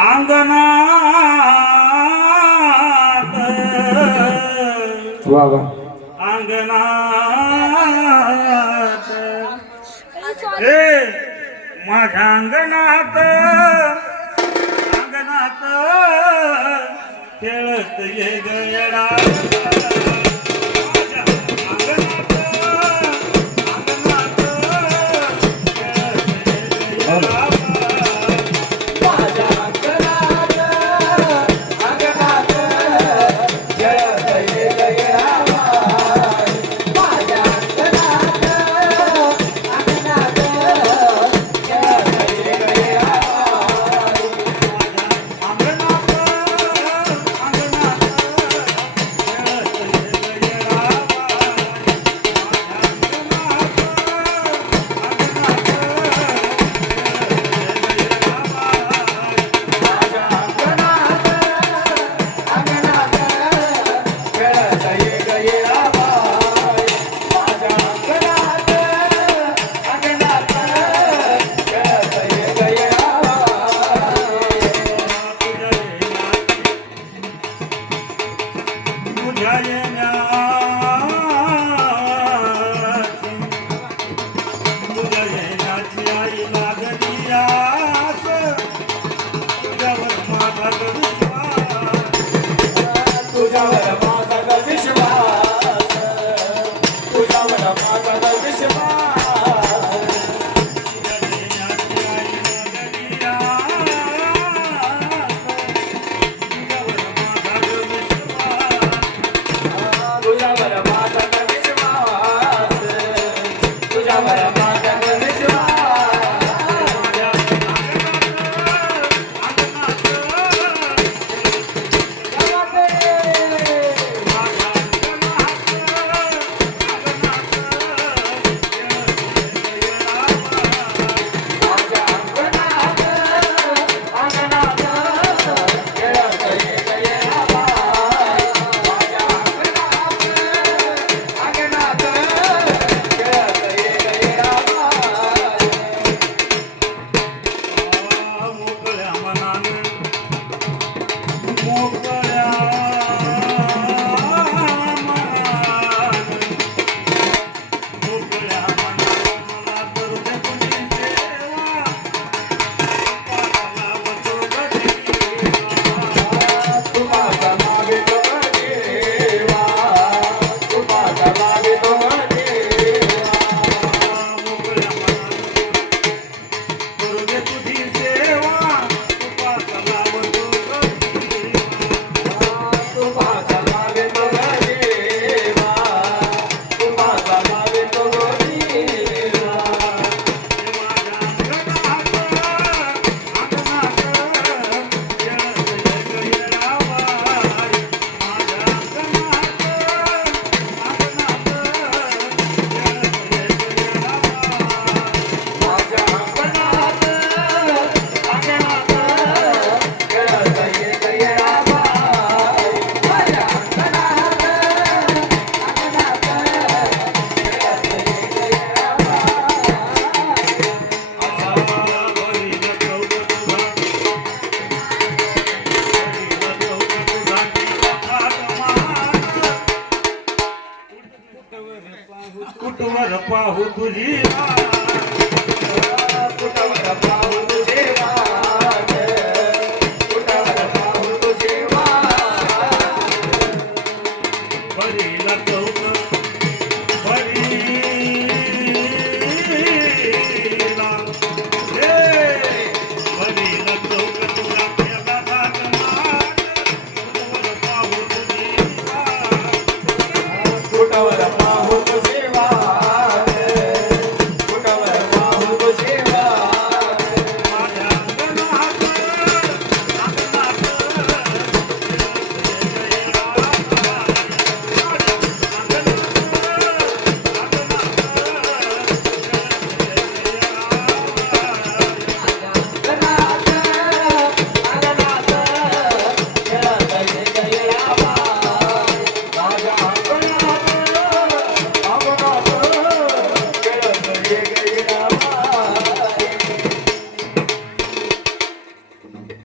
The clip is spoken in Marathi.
अंगणात वा वा. अंगणात हे माझ्या अंगणात. अंगणात खेळत ये गयडा जावर Let's go.